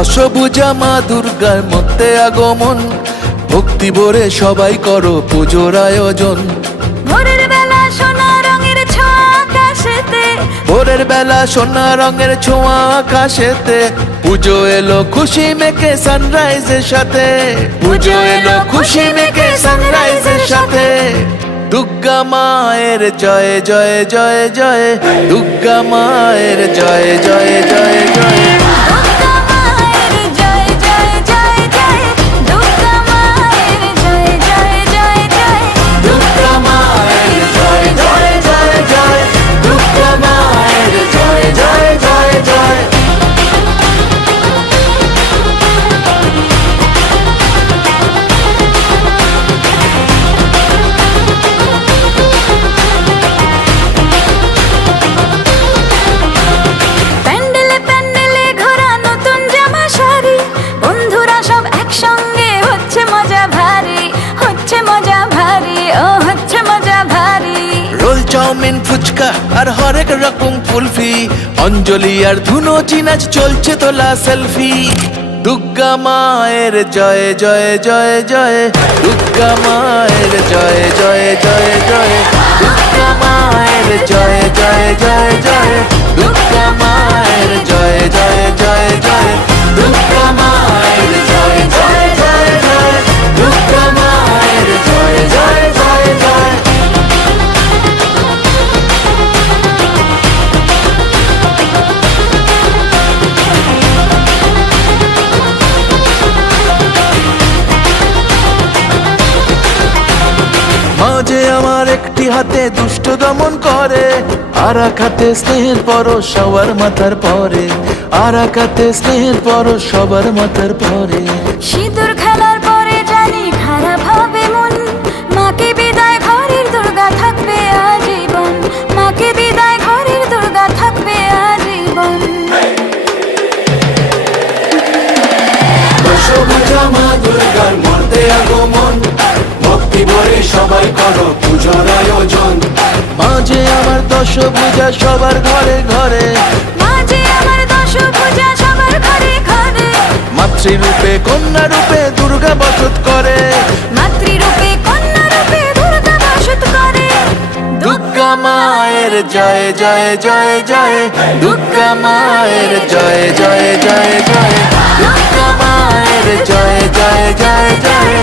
দশভুজা মা দুর্গার মধ্যে আগমন, ভক্তি ভরে সবাই করো পুজোর আয়োজন। ভোরের বেলা সোনা রঙের ছোঁয়া আকাশেতে, ভোরের বেলা সোনা রঙের ছোঁয়া আকাশেতে, পুজো এলো খুশি মেখে সানরাইজের সাথে, পুজো এলো খুশি মেখে সানরাইজের সাথে। দুর্গা মায়ের জয় জয় জয় জয়, দুর্গা মায়ের জয় জয় জয় জয়। দুর্গা মায়ের জয় জয় জয় জয়, দুর্গা মায়ের জয় জয় জয় জয়, দুর্গা মায়ের জয় জয় জয় জয়, দুর্গা মায়ের জয় জয় জয় জয়। প্যান্ডেলে প্যান্ডেলে ঘোরা নতুন জামা শাড়ি, বন্ধুরা সব একসঙ্গে হচ্ছে মজা ভারী, হচ্ছে মজা ভারী, ও হচ্ছে মজা ভারী। রোল চাউমিন ফুচকা আর হরেক রকম কুলফি, অঞ্জলি আর ধুনো চিনাচ চলছে তোলা সেলফি। দুর্গা মায়ের জয় জয় জয় জয়, দুর্গা মায়ের জয় জয় জয় জয়, দুর্গা মায়ের জয় জয় জয় জয়, দুর্গা মায়ের জয় জয় জয় জয়, দুর্গা মায়ের জয় জয় জয় জয়, দুর্গা মায়ের জয় জয় জয় জয়। মাঝে আমার একটি হাতে দুষ্ট দমন করে, আর এক হাতে স্নেহের পরশ সবার মাথার পরে, আর এক হাতে স্নেহের পরশ সবার মাথার পরে। সিঁদুর খেলার পরে জানি খারাপ হবে মন, মাকে বিদায় ঘরের দুর্গা থাকবে আজীবন, মাকে বিদায় ঘরের দুর্গা থাকবে আজীবন। দশভুজা মা দুর্গার মধ্যে আগমন, ভক্তি ভরে সবাই করো পুজোর আয়োজন। মাঝে আমার দশভুজা সবার ঘরে ঘরে, মাঝে আমার দশভুজা সবার ঘরে ঘরে, মাতৃরূপে কন্যা রূপে দুর্গা বসত করে, মাতৃরূপে কন্যা রূপে দুর্গা বসত করে। দুর্গা মায়ের জয় জয় জয় জয়, দুর্গা মায়ের জয় জয় জয় জয়, দুর্গা মায়ের জয় জয় জয় জয়।